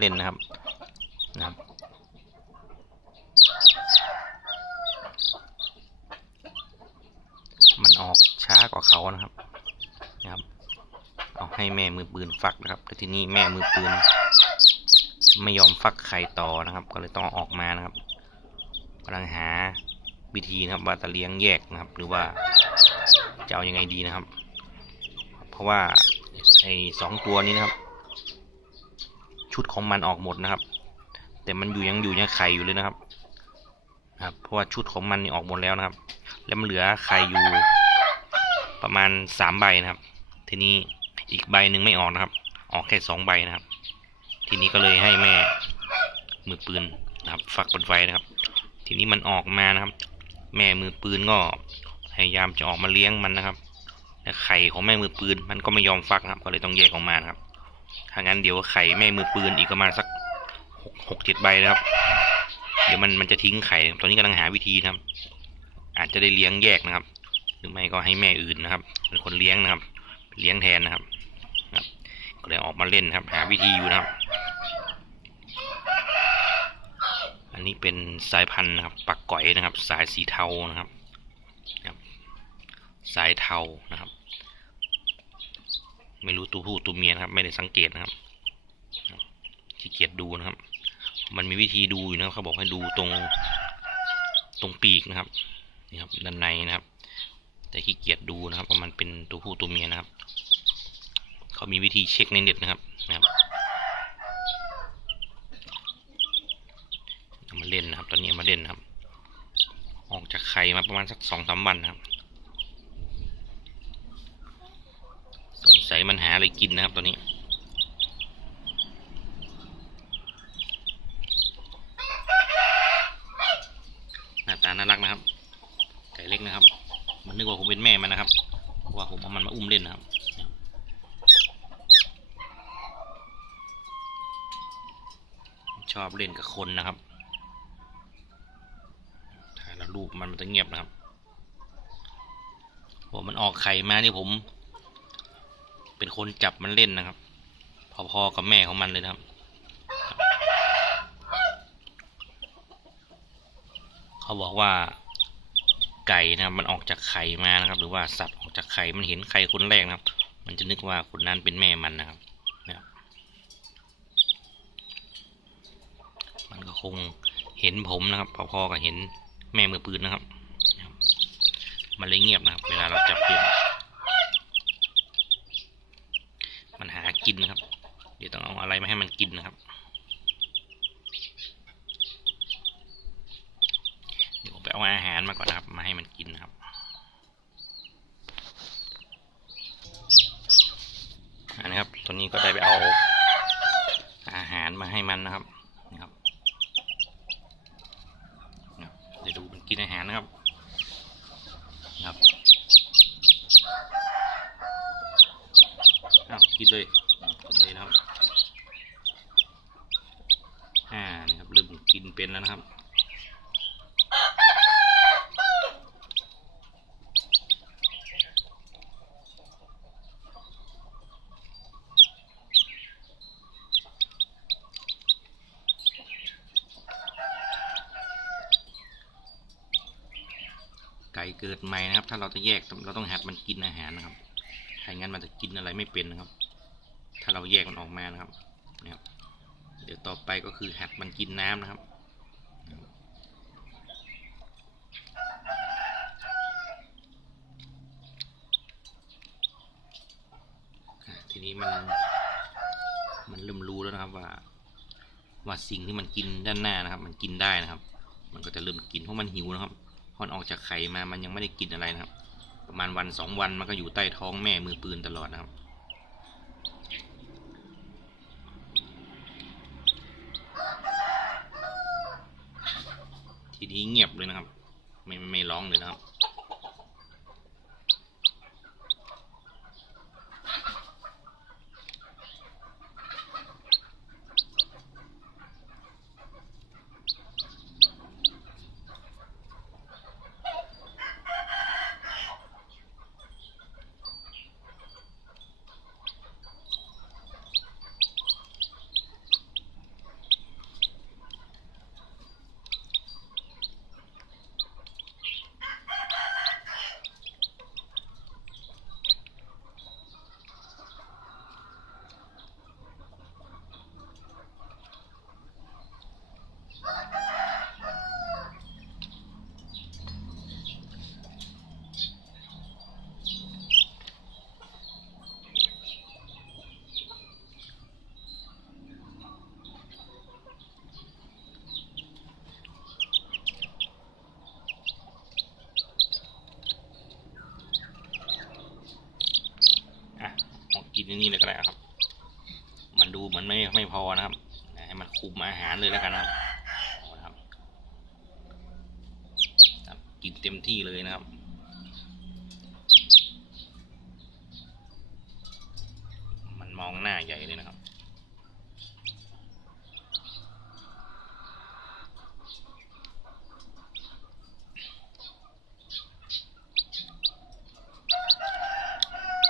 เล่นนะครับนะครับ มันออกช้ากว่าเขานะครับนะครับ เอาให้แม่มือปืนฟักนะครับ แต่ทีนี้แม่มือปืน ไม่ยอมฟักไข่ต่อนะครับ ก็เลยต้องออกมานะครับกำลังหาวิธีนะครับว่าจะเลี้ยงแยกนะครับ หรือว่าจะเอายังไงดีนะครับ เพราะว่าไอ้สองตัวนี้นะครับ ชุดของมันออกหมดนะครับ แต่มันอยู่ยังอยู่ยังไข่อยู่เลยนะครับนะครับ เพราะว่าชุดของมันนี่ออกหมดแล้วนะครับ แล้วมันเหลือไข่อยู่ประมาณสามใบนะครับ ทีนี้อีกใบหนึ่งไม่ออกนะครับ ออกแค่สองใบนะครับ ทีนี้ก็เลยให้แม่มือปืนนะครับฝักบนไฟนะครับ ทีนี้มันออกมานะครับ แม่มือปืนก็พยายามจะออกมาเลี้ยงมันนะครับแต่ไข่ของแม่มือปืนมันก็ไม่ยอมฟักนะครับ ก็เลยต้องแยกออกมานะครับ ถ้างั้นเดี๋ยวไข่แม่มือปืนอีกประมาณสักหกหกเจ็ดใบนะครับ เดี๋ยวมันมันจะทิ้งไข่ตอนนี้กำลังหาวิธีนะครับ อาจจะได้เลี้ยงแยกนะครับ หรือไม่ก็ให้แม่อื่นนะครับเป็นคนเลี้ยงนะครับ เลี้ยงแทนนะครับก็เลยออกมาเล่นนะครับ หาวิธีอยู่นะครับ อันนี้เป็นสายพันธุ์นะครับปักก่อยนะครับ สายสีเทานะครับ สายเทานะครับ ไม่รู้ตัวผู้ตัวเมียนะครับ ไม่ได้สังเกตนะครับขี้เกียจดูนะครับ มันมีวิธีดูอยู่นะครับเขาบอกให้ดูตรงตรงปีกนะครับนี่ครับด้านในนะครับ แต่ขี้เกียจดูนะครับว่ามันเป็นตัวผู้ตัวเมียนะครับเขามีวิธีเช็คในเน็ตนะครับนะครับมาเล่นนะครับ ตอนนี้มาเล่นนะครับ ออกจากไข่มาประมาณสักสองสามวันนะครับ สงสัยมันหาอะไรกินนะครับตอนนี้ หน้าตาน่ารักนะครับ ไก่เล็กนะครับ มันนึกว่าผมเป็นแม่มันนะครับเพราะว่าผมเอามันมาอุ้มเล่นนะครับชอบเล่นกับคนนะครับถ่ายแล้วรูปมันมันจะเงียบนะครับพอมันออกไข่มานี่ผม เป็นคนจับมันเล่นนะครับ พอๆกับแม่ของมันเลยนะครับ เขาบอกว่าไก่นะครับมันออกจากไข่มานะครับ หรือว่าสัตว์ออกจากไข่มันเห็นไข่คนแรกนะครับ มันจะนึกว่าคนนั้นเป็นแม่มันนะครับนะมันก็คงเห็นผมนะครับ พอๆกับเห็นแม่มือปืนนะครับ มันเลยเงียบนะครับ เวลาเราจับเล่นมันหา กินนะครับ เดี๋ยวต้องเอาอะไรมาให้มันกินนะครับ เดี๋ยวไปเอาอาหารมาก่อนนะครับ มาให้มันกินนะครับ อันนะครับ ตัวนี้ก็ได้ไปเอาอาหารมาให้มันนะครับนะครับนะครับเดี๋ยวดูมันกินอาหารนะครับนะครับกินเลยนะครับอ่านี่ครับเริ่มกิ นเป็นแล้วนะครับ ไก่เกิดใหม่นะครับ ถ้าเราจะแยกเราต้องหัดมันกินอาหารนะครับถ้างั้นมันจะกินอะไรไม่เป็นนะครับ ถ้าเราแยกมันออกมานะครับนะครับ เดี๋ยวต่อไปก็คือหัดมันกินน้ำนะครับ อะที นี้มัน มันเริ่มรู้แล้วนะครับว่าว่าสิ่งที่มันกินด้านหน้านะครับ มันกินได้นะครับ มันก็จะเริ่มกินเพราะมันหิวนะครับพอนออกจากไข่มามันยังไม่ได้กินอะไรนะครับ ประมาณวันสองวันมันก็อยู่ใต้ท้องแม่มือปืนตลอดนะครับทีนี้เงียบเลยนะครับ ไม่ไม่ร้องเลยนะครับ นี่เลยก็ได้ครับ มันดูเหมือนไม่ไม่พอนะครับ ให้มันคุมอาหารเลยแล้วกันนะครับ กินเต็มที่เลยนะครับมันมองหน้าใหญ่เลยนะครับ